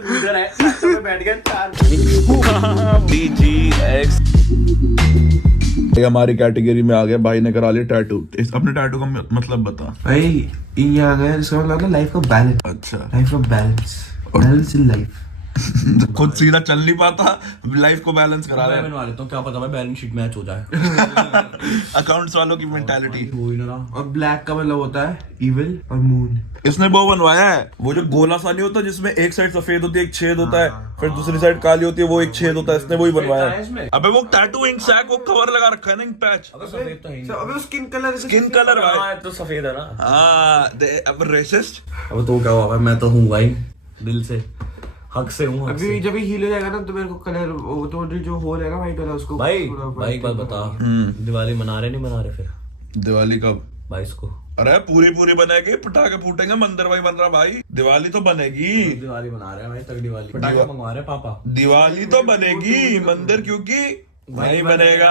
इधर है ट्रैक्टर पे बैठ गए चार ये हमारी कैटेगरी में आ गया। भाई ने करा लिया टैटू। अपने टैटू का मतलब बता भाई ये आ गया, इसका मतलब है लाइफ का बैलेंस। अच्छा लाइफ का बैलेंस, बैलेंस इन लाइफ। खुद सीधा चल नहीं पाता, लाइफ को बैलेंस करा रहा मैं है। बनवा लेता हूँ, क्या पता भाई बैलेंस शीट मैच हो जाए। अकाउंट्स वालों की मेंटालिटी। और ब्लैक का मतलब होता है इविल और मून। इसने वो बनवाया है, वो जो गोला सा नहीं होता जिसमें एक साइड सफेद होती है, एक छेद होता है, फिर दूसरी साइड काली होती है, वो एक छेद होता है। इसने वही बनवाया है। अबे वो टैटू इंक सैक, वो कवर लगा रखा है ना, इंक पैच। अबे स्किन कलर, स्किन कलर है तो सफेद है ना। हाँ, अब रेसिस्ट। अब तो क्या हुआ भाई, मैं तो हूँ भाई दिल से, हक से हूँ। अभी जब ये हील हो जाएगा ना तो मेरे को कलर, वो तो जो होल है ना वाइट वाला, उसको भाई पूरा भाई एक बात बता, दिवाली मना रहे नहीं मना रहे फिर दिवाली कब? 22 को। अरे पूरी बनेगी, पटाखे फूटेंगे, मंदिर भाई बन रहा भाई। दिवाली तो बनेगी, दिवाली मना रहे हैं भाई, तगड़ी दिवाली। पटाखे मंगवा रहे हैं पापा। दिवाली तो बनेगी, मंदिर क्योंकि नहीं बनेगा।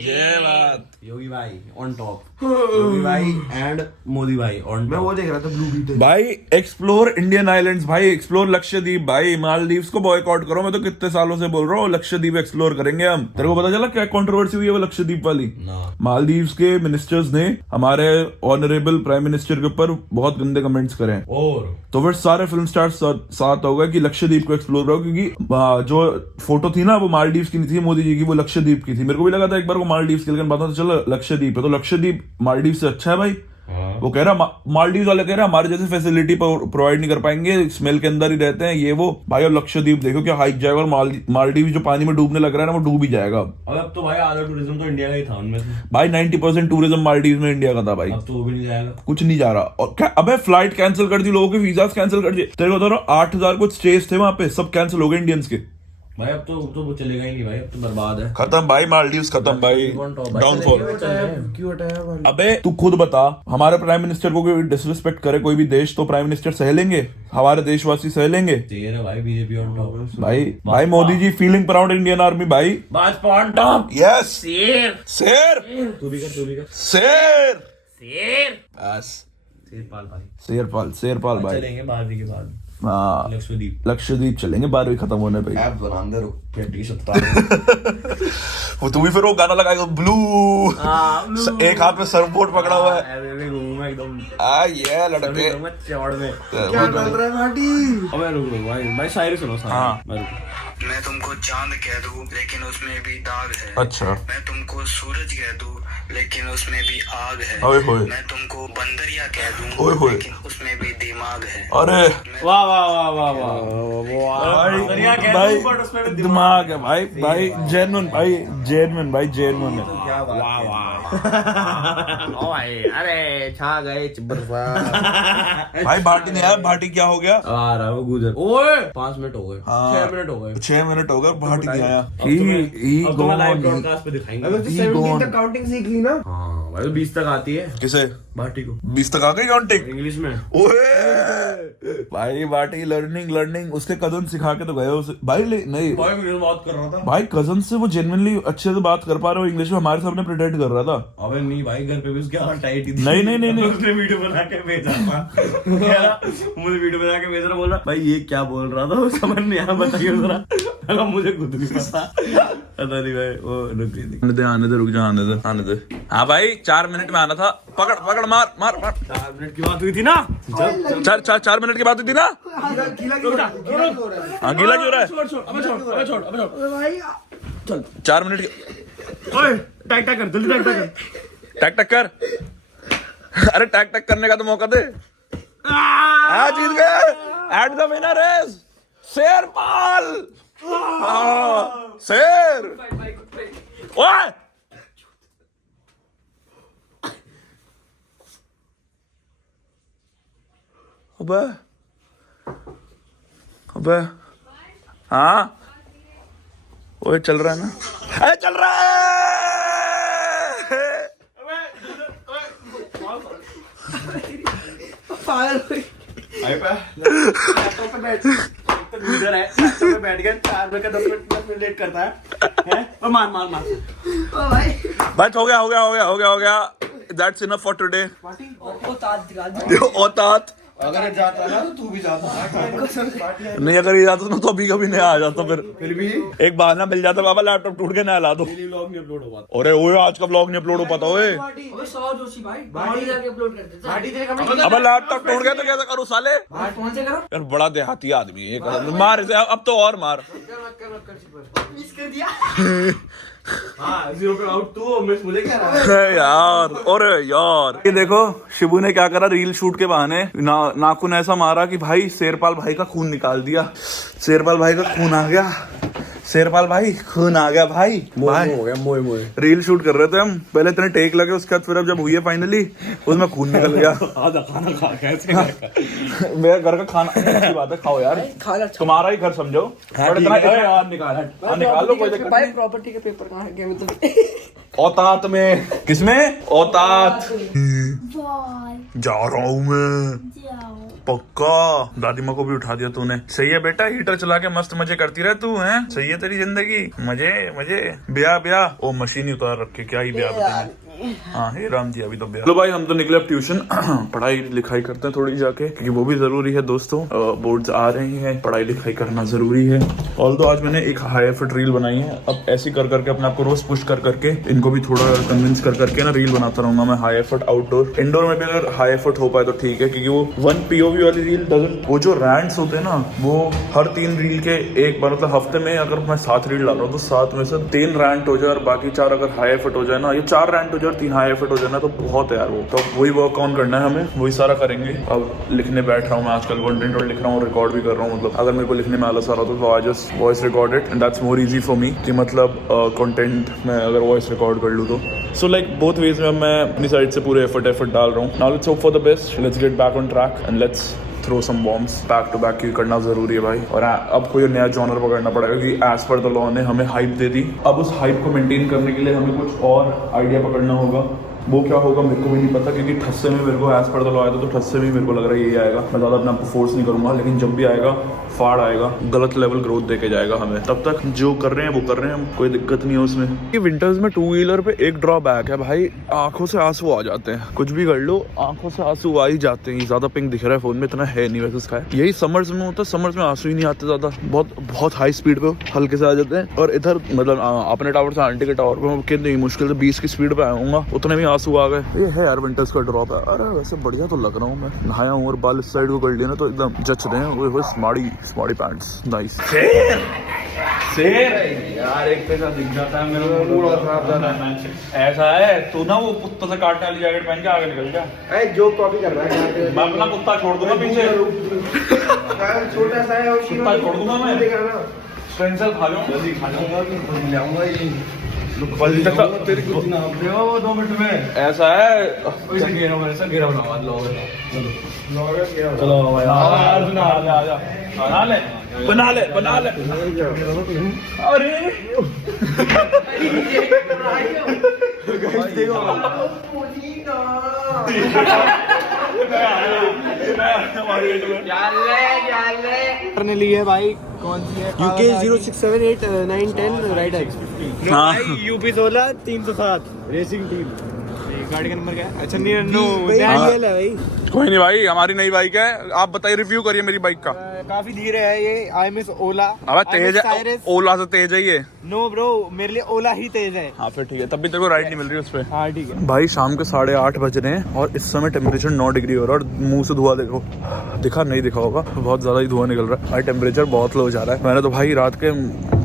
ये बात। योगी भाई ऑन टॉप, योगी भाई एंड मोदी भाई ऑन मैं टॉप। वो देख रहा था ब्लू बीटल। भाई एक्सप्लोर इंडियन आइलैंड्स, भाई एक्सप्लोर लक्षद्वीप। भाई मालदीव्स को बॉयकॉट करो, मैं तो कितने सालों से बोल रहा हूँ लक्षद्वीप एक्सप्लोर करेंगे हम। तेरे को पता चला क्या कंट्रोवर्सी हुई है वो लक्षद्वीप वाली? ना। मालदीव्स के मिनिस्टर्स ने हमारे ऑनरेबल प्राइम मिनिस्टर के ऊपर बहुत गंदे कमेंट्स करे हैं। और तो फिर सारे फिल्म स्टार्स साथ हो गए कि लक्षद्वीप को एक्सप्लोर करो, क्योंकि जो फोटो थी ना वो मालदीव्स की नहीं थी मोदी जी की, वो लक्षद्वीप की थी। मेरे को भी लगा था एक बार वो मालदीव्स की, लेकिन बात तो चलो लक्षद्वीप है। तो लक्षद्वीप मालदीव से अच्छा है भाई। वो कह रहा मालदीव वाले कह रहा हमारे जैसे फैसिलिटी प्रोवाइड नहीं कर पाएंगे, स्मेल के अंदर ही रहते हैं ये वो। भाई और लक्षद्वीप देखो क्या हाइक जाएगा, और मालदीव जो पानी में डूबने लग रहा है ना वो डूब ही जाएगा। अब तो भाई आधा टूरिज्म तो इंडिया का ही था उनमें से। भाई 90% टूरिज्म मालदीव में इंडिया का था भाई। अब तो वो भी नहीं जाएगा। कुछ नहीं जा रहा। और क्या अबे फ्लाइट कैंसिल कर दी, लोगों के वीजास कैंसिल कर दिए। तेरे को बता रहा हूं 8000 कुछ स्टेज थे वहां पे, सब कैंसिल हो गए इंडियंस के। भाई अब तो वो चलेगा ही नहीं भाई, अब तो बर्बाद है। खत्म भाई, मालदीव्स खत्म भाई, डाउनफॉल। क्यों हटाया भाई? अबे तू खुद बता, हमारे प्राइम मिनिस्टर को कोई डिसरिस्पेक्ट करे कोई भी देश तो प्राइम मिनिस्टर सह लेंगे, हमारे देशवासी सह लेंगे? शेर है भाई बीजेपी ऑन टॉप। भाई Modi ji feeling proud Indian army भाई। Bhajpa on top. यस शेर शेर तू भी कर शेर शेर बस शेरपाल भाई। शेरपाल भाई। चलेंगे 12वीं के बाद हाँ लक्षद्वीप। लक्षद्वीप चलेंगे 12वीं खत्म होने पे। ऐप बना दे रुक वो तू भी फिर वो गाना लगाएगा ब्लू, एक हाथ में सर्फबोर्ड पकड़ा हुआ है। एकदम ये लड़के चौड़ में। क्या चल रहा है भाटी? अबे रुक रुक भाई, भाई शायरी सुनो शायरी। हाँ। मैं तुमको चांद कह दूं लेकिन उसमें भी दाग है। अच्छा। मैं तुमको सूरज कह दूं लेकिन उसमें भी आग है। ओए होए। मैं तुमको बंदरिया कह दूं ओए होए। लेकिन उसमें भी दिमाग है। अरे वाह वाह वाह वाह वाह। दरिया कह भाई दूं, but उसमें भी दिमाग है भाई। भाई जेन्युइन भाई जेन्युइन है। क्या बात। वाह वाह। ओए अरे छा गए बर्फा। भाई भाटी नहीं आया, भाटी क्या हो गया? आ रहा वो गुजर। ओए 5 मिनट हो गए। हाँ। 6 मिनट हो गए। 6 मिनट हो गए, भाटी नहीं आया। अब तो मैं लाइव ब्रॉडकास्ट पे दिखाएंगे। अबे तो 17 तक काउंटिंग सीख ली ना? हाँ भाई तो 20 तक आती है किसे? भाटी को 20 तक आ गई काउंटिंग इंग्लिश में। ओए भाई भाटी लर्निंग उसके कजन सिखा के तो गए उसे भाई। नहीं भाई वीडियो बात कर रहा था भाई, कजन से वो जेन्युइनली अच्छे से बात कर पा रहे हो इंग्लिश में, हमारे सामने प्रिटेंड कर रहा था। अबे नहीं भाई, घर पे भी उसके हाथ टाइट ही थी। नहीं। उसने वीडियो बना के भेजा था। मुझे वीडियो बना के भेज रहा, बोला भाई ये क्या बोल रहा था, वो समझ नहीं आया, बताइए जरा। अगर मुझे खुद नहीं पता नहीं भाई। वो रुक जा, आने दे। हाँ भाई 4 मिनट में आना था। पकड़ मार 4 मिनट की बात हुई थी ना। चल 4 मिनट की बात हुई थी ना। गीला क्यों हो रहा है? हाँ गीला क्यों रहा है? छोड़। अबे भाई 4 मिनट की। ओए टैग कर, जल्दी टैग कर। टक कर। अरे टक करने का तो मौका दे। जीत गए। And the winner is Sherpal. Sher. ओए अबे हाँ ओए चल रहा है ना? अरे चल रहा है। इधर है ट्रैक्टर पे बैठ गए 4 बजे का 10 मिनट लेट करता है। और मार बस हो गया। That's enough for today. औतात अगर जाता ना तो तू भी जाता। नहीं अगर ये जाता ना तो अभी कभी नहीं आ जाता फिर भी एक बहाना मिल जाता बाबा लैपटॉप टूट के ना ला दो। व्लॉग नहीं अपलोड हो पाता। अरे ओए आज का व्लॉग नहीं अपलोड हो पाता ओए। अबे सौ जोशी भाई बाड़ी जाके अपलोड कर देता पार्टी तेरे कमेंट अबे लैपटॉप टूट गया तो कैसे करूँ साले। बाहर फोन से करो यार बड़ा देहाती आदमी है ये मार इसे अब तो और मार। मिस कर दिया हाँ 0 पे आउट तू और मिस मुझे क्या रहा है। अरे यार और यार ये देखो शिबू ने क्या करा रील शूट के बहाने नाखून ऐसा मारा कि भाई शेरपाल भाई का खून निकाल दिया। शेरपाल भाई का खून आ गया। शेरपाल भाई खून आ गया भाई। भाई हो गया मोए रील शूट कर रहे थे हम पहले इतने टेक लगे उसके बाद फिर अब जब हुई है फाइनली उसमें खून निकल गया। आधा खाना खा कैसे मेरा घर का खाना अच्छी बात है खाओ यार खाना तुम्हारा ही घर समझो। हाँ, बट इतना यार निकाल लो कोई दिक्कत भाई नहीं। प्रॉपर्टी के पेपर कहाँ है मतलब औतात में किसमें औतात बॉल जा रहा हूँ मैं जाओ पक्का। दादी माँ को भी उठा दिया तूने। सही है बेटा हीटर चला के मस्त मजे करती रह तू है। सही है तेरी जिंदगी मजे मजे। ब्याह ओ मशीन ही उतार रखे क्या ही ब्याह बताएंगे। हाँ हे राम जी अभी तो ब्याह। लो भाई हम तो निकले अब ट्यूशन पढ़ाई लिखाई करते हैं थोड़ी जाके क्योंकि वो भी जरूरी है दोस्तों। बोर्ड्स आ रही हैं पढ़ाई लिखाई करना जरूरी है। ऑल्दो आज मैंने एक हाई एफर्ट रील बनाई है। अब ऐसी कर करके अपने आप को रोज पुश कर करके इनको भी थोड़ा कन्विंस कर करके ना रील बनाता रहूंगा मैं। हाई एफर्ट आउटडोर इंडोर में भी अगर हाई एफर्ट हो पाए तो ठीक है क्योंकि वो 1 POV वाली रील डजंट वो जो रैंट्स होते हैं ना वो हर 3 रील के एक बार मतलब हफ्ते में अगर मैं 7 रील डाल रहा हूँ तो 7 में से 3 रैंट हो जाए और बाकी 4 अगर हाई एफर्ट हो जाए ना ये 4 रैंट हो जाए और 3 हाई एफर्ट हो जाए ना तो बहुत है यार। वो तो वही वर्क ऑन करना है हमें वही सारा करेंगे। अब लिखने बैठ रहा हूँ मैं आजकल कंटेंट और लिख रहा हूँ रिकॉर्ड भी कर रहा हूँ। मतलब अगर मेरे को लिखने में आलस आ रहा तो I just voice record it and that's more easy for me कि मतलब कंटेंट में अगर वॉइस रिकॉर्ड कर लूँ तो सो लाइक बोथ वेज में मैं अपनी साइड से पूरे एफर्ट डाल रहा हूँ। Now let's hope for the best let's get back on track and let's throw some bombs back to back क्योंकि करना जरूरी है भाई। और अब कोई नया जॉनर पकड़ना पड़ेगा क्योंकि एज पर द लॉ ने हमें हाइप दे दी। अब उस हाइप को मेंटेन करने के लिए हमें कुछ और आइडिया पकड़ना होगा। वो क्या होगा मेरे को भी नहीं पता क्योंकि ठस्से में मेरे को एज पर द लॉ आया था तो ठस्से में मेरे को लग रहा है यही आएगा। मैं ज़्यादा अपने आपको फोर्स नहीं करूंगा लेकिन जब भी आएगा फाड़ आएगा गलत लेवल ग्रोथ देके जाएगा हमें। तब तक जो कर रहे हैं वो कर रहे हैं हम कोई दिक्कत नहीं है उसमें। ये विंटर्स में 2 व्हीलर पे एक ड्रॉबैक है भाई आंखों से आंसू आ जाते हैं। कुछ भी कर लो आंखों से आंसू आ ही जाते हैं। ज्यादा पिंक दिख रहा है फोन में इतना है नहीं वैसे इसका यही समर्स में होता है। समर्स में आंसू ही नहीं आते ज्यादा बहुत हाई स्पीड पे हल्के से आ जाते हैं। और इधर मतलब अपने टावर से आंटी के टावर पे कितनी मुश्किल से 20 की स्पीड पे आऊंगा उतने में आंसू आ गए। ये है यार विंटर्स का ड्रॉप है। अरे वैसे बढ़िया तो लग रहा हूँ मैं नहाया हूँ और बाल इस साइड को कर लिया ना तो एकदम जच रहे हैं वो स्मार्टी पैंट्स नाइस। शेर यार एक पैसा दिख जाता है मेरे को पूरा खराब ऐसा है तू ना वो कुत्ता से काटने वाली जैकेट पहन के आगे निकल जा। है जो कॉपी कर रहा है मैं अपना कुत्ता छोड़ दूंगा पीछे। छोटा सा है और कुत्ता छोड़ दूंगा मैं स्ट्रेंजर खा जाऊँ जल्दी खा जाऊंगा ले आऊंगा ये तेरी कुछ ना देओ 2 मिनट में ऐसा है ऐसे घेरा बनाओ चलो यार बना ले अरे करने ली है भाई कौन सी है UK 0678 राइडर हाँ यूपी 16 307 रेसिंग टीम। गाड़ी का नंबर क्या है? अच्छा नो डैनियल है भाई। कोई नहीं भाई हमारी नई बाइक है। आप बताइए रिव्यू करिए मेरी बाइक का। काफी धीरे है ये IMS ओला। अब तेज है ओला से तेज है ये। नो ब्रो मेरे लिए ओला ही तेज है। हाँ फिर ठीक है तब भी तेरे को राइड नहीं मिल रही उस पर। हाँ ठीक है भाई शाम के 8:30 बज रहे हैं और इस समय टेम्परेचर 9 डिग्री हो रहा है और मुंह से धुआं देखो दिखा नहीं दिखा होगा बहुत ज्यादा ही धुआं निकल रहा है भाई। टेम्परेचर बहुत लो जा रहा है। मैंने तो भाई रात के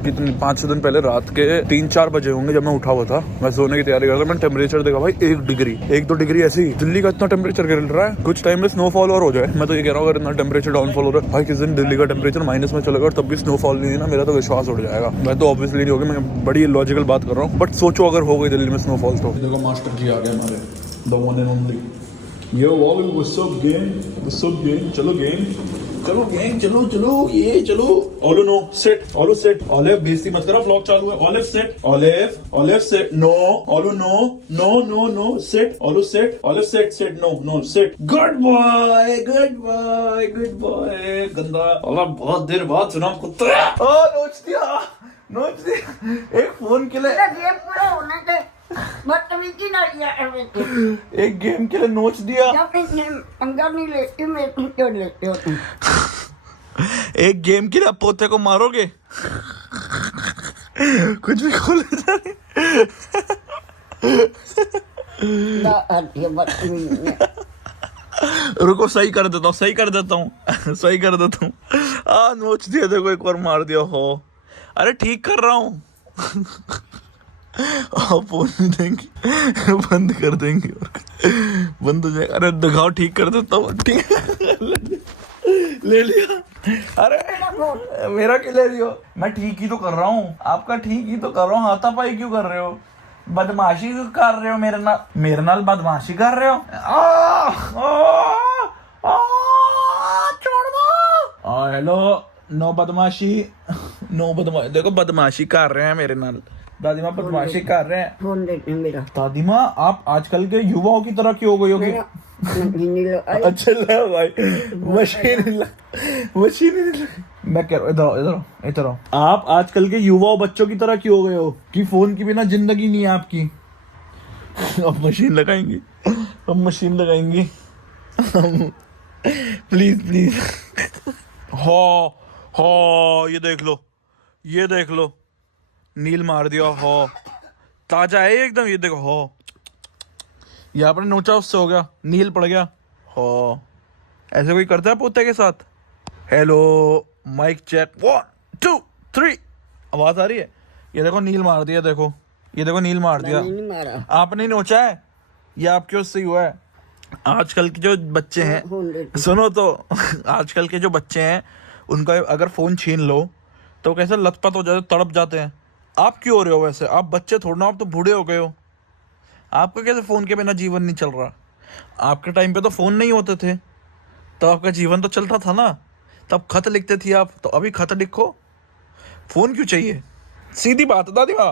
कितने 5-6 दिन पहले रात के 3-4 बजे होंगे जब मैं उठा हुआ था मैं सोने की तैयारी कर रहा था। मैंने टेम्परेचर देखा भाई 1-2 डिग्री ऐसे ही दिल्ली का इतना टेम्परेचर गिर रहा है। कुछ टाइम में स्नोफॉल और हो जाए। मैं तो ये कह रहा हूँ अगर इतना टेम्परेचर डाउनफॉल हो रहा है भाई किस दिन दिल्ली का टेम्परेचर माइनस में चलेगा और तब भी स्नोफॉल नहीं है ना मेरा तो विश्वास उड़ जाएगा। मैं तो ऑब्वियसली नहीं होगी मैं बड़ी लॉजिकल बात कर रहा हूँ बट सोचो अगर हो गई दिल्ली में स्नोफॉल तो। देखो मास्टर जी आ गए हमारे the one and only. Yo Wally what's up game चलो गेम चलो ये चलो। ओलो नो सेट ओलो सेट ओलिव बेइज्जती मत करो व्लॉग चालू है। Olive set Olive set no ओलो नो सेट ओलो set Olive set no set good boy गंदा ओला बहुत देर बाद सुना कुत्ता ओ नोच दिया एक फोन के लिए गेम पूरा होना चाहिए। बदतमीजी ना किया कर। एक गेम के लिए नोच दिया। जब इतने पंगा नहीं लेती मैं तुम क्यों लेते हो तुम? एक गेम के लिए आप पोते को मारोगे? कुछ भी खोले जा रहे। ना आती है बदतमीजी में। रुको सही कर देता हूँ, सही कर देता हूँ, सही कर देता हूँ। नोच दिया, देखो एक और मार दिया हो। अरे ठीक कर रहा हूँ। फोन नहीं देंगे, बंद कर देंगे और बंद हो जाएगा। अरे दिखाओ, ठीक कर देता हूँ। ठीक ले लिया। अरे मेरा क्यों ले रही हो? मैं ठीक ही तो कर रहा हूँ, आपका ठीक ही तो कर रहा हूँ। हाथापाई क्यों कर रहे हो? बदमाशी क्यों कर रहे हो मेरे नाल बदमाशी कर रहे हो? छोड़ दो। हेलो, नो बदमाशी, नो बदमाशी। देखो बदमाशी कर रहे हैं मेरे नाल, दादी माँ बदमाशी कर रहे हैं। फोन देते मेरा। दादी माँ आप आजकल के युवाओं की तरह क्यों हो गई होगी? अच्छा ला भाई, मशीन मैं कह रहा हूँ, इधर आओ। आप आजकल के युवाओं बच्चों की तरह क्यों हो गए हो कि फोन के बिना जिंदगी नहीं है आपकी? अब मशीन लगाएंगी, अब मशीन लगाएंगी। प्लीज हो ये देख लो, ये देख लो, नील मार दिया हो। ताजा है एकदम, ये देखो हो। ये आपने नोचा उससे हो गया, नील पड़ गया हो। ऐसे कोई करता है पोते के साथ? Hello, mike check, 1 2 3। आवाज आ रही है? ये देखो नील मार दिया, देखो ये देखो नील मार दिया। नहीं मारा। आपने नोचा है, ये आपके उससे ही हुआ है। आजकल के जो बच्चे हैं, सुनो तो, आजकल के जो बच्चे हैं उनका अगर फोन छीन लो तो कैसे लथपथ हो जाते, तड़प जाते हैं। आप क्यों हो रहे हो वैसे? आप बच्चे थोड़ा ना, आप तो बूढ़े हो गए हो। आपका कैसे फोन के बिना जीवन नहीं चल रहा? आपके टाइम पे तो फोन नहीं होते थे, तो आपका जीवन तो चलता था ना। तब खत लिखते थे आप, तो अभी खत लिखो, फोन क्यों चाहिए? सीधी बात है दादी माँ,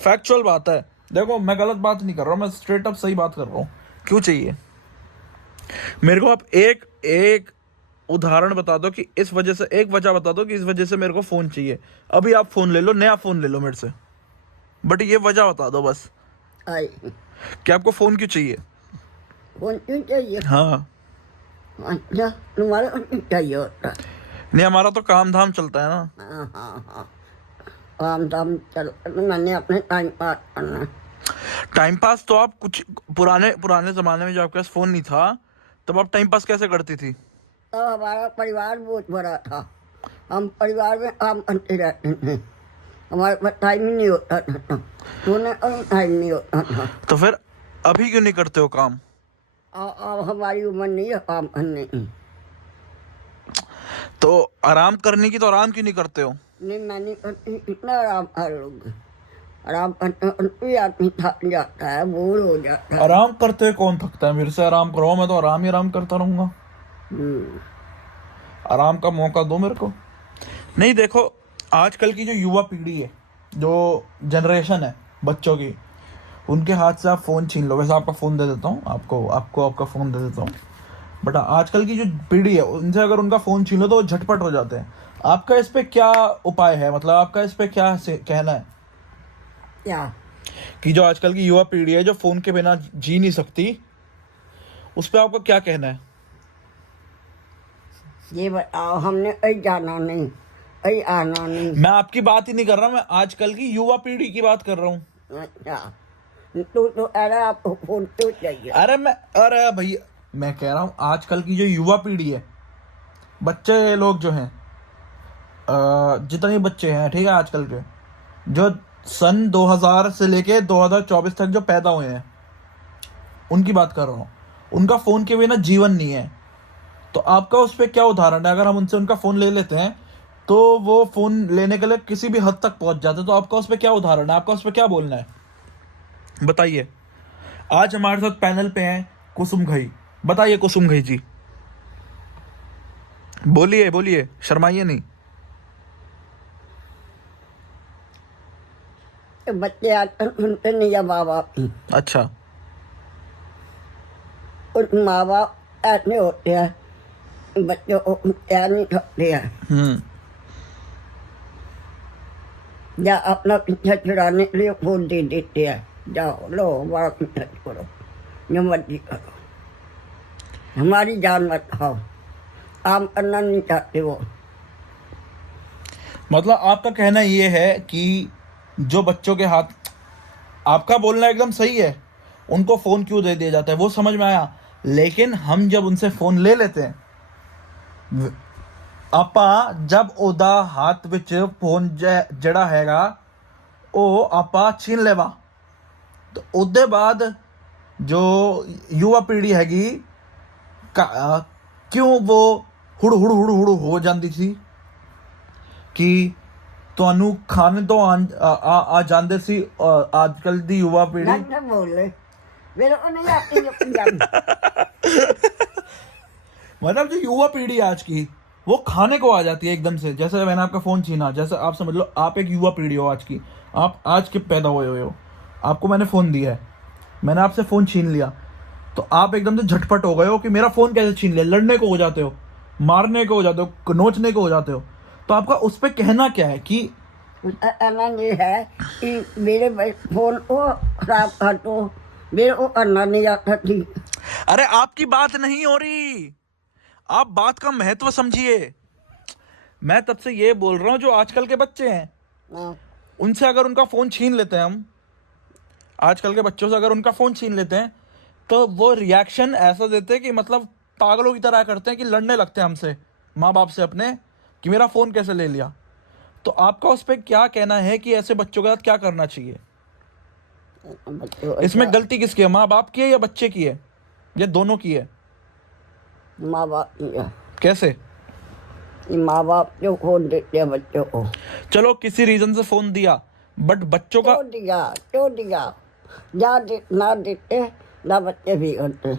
फैक्चुअल बात है। देखो मैं गलत बात नहीं कर रहा हूँ, मैं स्ट्रेट अप सही बात कर रहा हूँ। क्यों चाहिए मेरे को? आप एक उदाहरण बता दो कि इस वजह से, एक वजह बता दो कि इस वजह से मेरे को फोन चाहिए। अभी आप फोन ले लो, नया फोन ले लो मेरे से, बट ये वजह बता दो बस कि आपको फोन क्यों चाहिए। फोन क्यों चाहिए? हाँ, अच्छा तुम्हारा क्यों चाहिए होता? नहीं हमारा तो काम धाम चलता है ना। हाँ काम धाम चल, मैंने अपने टाइम पास करना। टाइम पास तो आप कुछ पुराने जमाने में जब आपके पास फोन नहीं था, तब आप टाइम पास कैसे करती थी? तो हमारा परिवार बहुत बड़ा था, हम परिवार में काम करते रहते थे, हमारे पास टाइम ही नहीं होता था, सोने का भी टाइम नहीं होता था। तो फिर अभी क्यों नहीं करते हो काम? अब हमारी उम्र नहीं है काम करने की। तो आराम करने की तो आराम क्यों नहीं करते हो? नहीं मैं नहीं करती, कितना आराम कर लोगे? आराम करते आदमी थक जाता है, बोर हो जाता है। आराम करते हुए कौन थकता है? मेरे से आराम करो, मैं तो आराम ही आराम करता रहूंगा। आराम का मौका दो मेरे को। नहीं देखो, आजकल की जो युवा पीढ़ी है, जो जनरेशन है बच्चों की, उनके हाथ से आप फ़ोन छीन लो। वैसे आपका फ़ोन दे देता हूँ, आपको आपका फ़ोन दे देता हूँ, बट आजकल की जो पीढ़ी है उनसे अगर उनका फ़ोन छीन लो तो वो झटपट हो जाते हैं। आपका इस पे क्या उपाय है? मतलब आपका इस पे क्या कहना है? क्या कि जो आजकल की युवा पीढ़ी है जो फ़ोन के बिना जी नहीं सकती, उस पे आपका क्या कहना है? ये बताओ, हमने कहीं जाना नहीं, कहीं आना नहीं। मैं आपकी बात ही नहीं कर रहा, मैं आजकल की युवा पीढ़ी की बात कर रहा हूँ। अच्छा तो अरे आपको फोन क्यों चाहिए? अरे भैया मैं कह रहा हूँ आजकल की जो युवा पीढ़ी है, बच्चे लोग जो हैं, जितने बच्चे हैं, ठीक है, आजकल के जो सन 2000 से लेके 2024 तक जो पैदा हुए हैं, उनकी बात कर रहा हूँ। उनका फ़ोन के बिना जीवन नहीं है। तो आपका उस पर क्या उदाहरण है? अगर हम उनसे उनका फ़ोन ले लेते हैं तो वो फ़ोन लेने के लिए किसी भी हद तक पहुंच जाते हैं, तो आपका उस पर क्या उदाहरण है? आपका उस पर क्या बोलना है, बताइए। आज हमारे साथ पैनल पे हैं कुसुम घई। बताइए कुसुम घई जी, बोलिए, शर्माइए नहीं। बच्चे आजकल सुनते नहीं है माँ बाप की। अच्छा, उन माँ बाप ऐसे होते हैं, बच्चों को प्यार नहीं करते हैं, या अपना पीछा छुड़ाने के लिए फोन दे देते हैं, जाओ लो बड़ा मेहनत करो जो मर्जी करो, हमारी जान मत खाओ। आप करना नहीं चाहते वो। मतलब आपका कहना ये है कि जो बच्चों के हाथ, आपका बोलना एकदम सही है, उनको फोन क्यों दे दिया जाता है वो समझ में आया, लेकिन हम जब उनसे फोन ले लेते हैं, आपा जब ओदा हाथ विच फोन जड़ा हैगा ਉਹ ਆਪਾਂ छीन लेवा, तो ਉਹਦੇ बाद जो युवा पीढ़ी हैगी क्यों वो हुड़ हुड़ हुड़ हुड़ हो जाती थी कि ਤੁਹਾਨੂੰ ਖਾਣੇ ਤੋਂ ਆ ਜਾਂਦੇ ਸੀ। ਅੱਜ ਕੱਲ ਦੀ युवा पीढ़ी ना बोले मेरे को नहीं आती जो पंजाबी। मतलब जो युवा पीढ़ी आज की वो खाने को आ जाती है एकदम से। जैसे मैंने आपका फोन छीना, जैसे आप समझ लो आप एक युवा पीढ़ी हो आज की, आप आज के पैदा हुए हो, आपको मैंने फोन दिया है, मैंने आपसे फोन छीन लिया, तो आप एकदम से झटपट हो गए हो कि मेरा फोन कैसे छीन लिया, लड़ने को हो जाते हो, मारने को हो जाते हो, नोचने को हो जाते हो। तो आपका उस पर कहना क्या है कि कहना ये है कि मेरे फोन को खराब कर दो, मेरे को करना नहीं आता थी। अरे आपकी बात नहीं हो रही, आप बात का महत्व समझिए। मैं तब से ये बोल रहा हूँ जो आजकल के बच्चे हैं, हाँ। उनसे अगर उनका फ़ोन छीन लेते हैं हम, आजकल के बच्चों से अगर उनका फ़ोन छीन लेते हैं, तो वो रिएक्शन ऐसा देते हैं कि मतलब पागलों की तरह करते हैं कि लड़ने लगते हैं हमसे, माँ बाप से अपने, कि मेरा फ़ोन कैसे ले लिया। तो आपका उस पर क्या कहना है कि ऐसे बच्चों के साथ क्या करना चाहिए? इसमें गलती किसकी है, माँ बाप की है या बच्चे की है, या दोनों की है? माँ बाप की है। कैसे? माँ बाप जो फोन देते हैं बच्चों को। चलो किसी रीजन से फोन दिया, बट बच्चों का क्यों दिया ना देते ना बच्चे भी करते।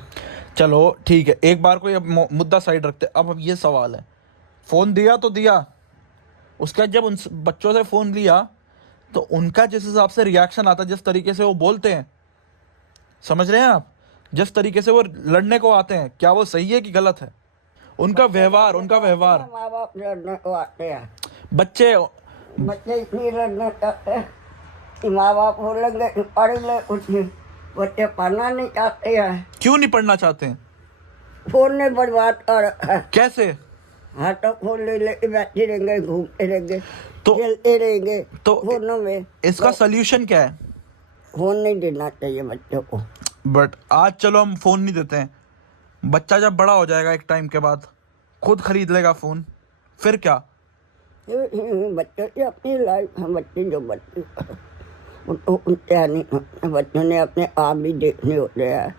चलो ठीक है, एक बार कोई अब मुद्दा साइड रखते। अब ये सवाल है, फोन दिया तो दिया, उसका जब उन बच्चों से फोन लिया तो उनका जिस हिसाब से रिएक्शन आता है, जिस तरीके से वो बोलते हैं, समझ रहे हैं आप, जिस तरीके से वो लड़ने को आते हैं, क्या वो सही है कि गलत है? उनका व्यवहार माँ बाप लड़ने को आते हैं, बच्चे इसलिए लड़ना चाहते हैं कि माँ बाप बोलेंगे कि पढ़ ले कुछ नहीं, बच्चे पढ़ना नहीं चाहते हैं। क्यों नहीं पढ़ना चाहते हैं? फोन ने बर्बाद कर रखा है। कैसे? हाँ तो फोन ले लेके बैठे रहेंगे, घूमते रहेंगे, तो खेलते रहेंगे तो फोनों में। इसका सोल्यूशन क्या है? फोन नहीं देना चाहिए बच्चों को। बट आज चलो हम फोन नहीं देते हैं, बच्चा जब बड़ा हो जाएगा एक टाइम के बाद खुद खरीद लेगा फोन, फिर क्या? बच्चों की अपनी लाइफ है, बच्चे जो बच्चे उनको बच्चों ने अपने आप भी देखने होते हैं,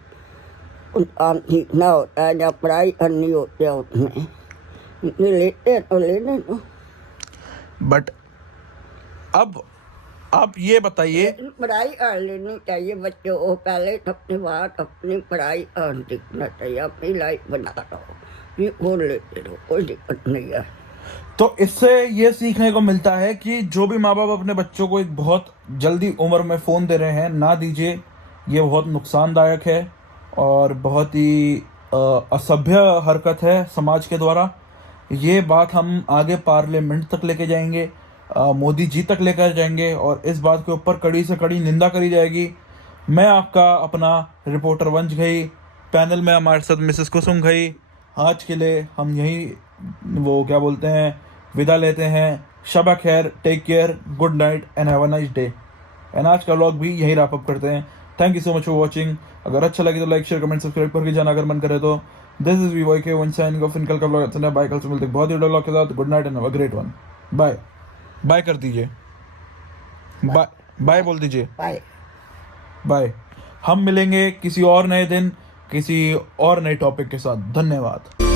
उन काम सीखना होता है, जब पढ़ाई करनी होती है उसमें लेते तो लेने दो। बट अब आप ये बताइए, पढ़ाई कर लेनी चाहिए बच्चों को पहले, सबसे बाद अपनी पढ़ाई और सीखना चाहिए, अपनी लाइफ बना रहो, ये खोल लेते रहो, कोई दिक्कत नहीं है। तो इससे ये सीखने को मिलता है कि जो भी माँ बाप अपने बच्चों को एक बहुत जल्दी उम्र में फ़ोन दे रहे हैं, ना दीजिए, ये बहुत नुकसानदायक है और बहुत ही असभ्य हरकत है समाज के द्वारा। ये बात हम आगे पार्लियामेंट तक लेके जाएंगे, मोदी जी तक लेकर जाएंगे और इस बात के ऊपर कड़ी से कड़ी निंदा करी जाएगी। मैं आपका अपना रिपोर्टर वंश घई, पैनल में हमारे साथ मिसेस कुसुम घई। आज के लिए हम यही वो क्या बोलते हैं, विदा लेते हैं। शबा खैर, take care, good night and have a nice day. And आज का व्लॉग भी यही रैप अप करते हैं। Thank you so much for watching. अगर अच्छा लगे तो लाइक शेयर कमेंट सब्सक्राइब करके जाना अगर मन करे तो। दिस इज वी वाई के वन साइनिंग ऑफ। इनकल का व्लॉग अच्छा है, बाय। कल से मिलते हैं बहुत ही व्लॉग के साथ। Good night and have a great one. Bye bye कर दीजिए, बाय बाय बोल दीजिए, बाय बाय। हम मिलेंगे किसी और नए दिन, किसी और नए टॉपिक के साथ। धन्यवाद।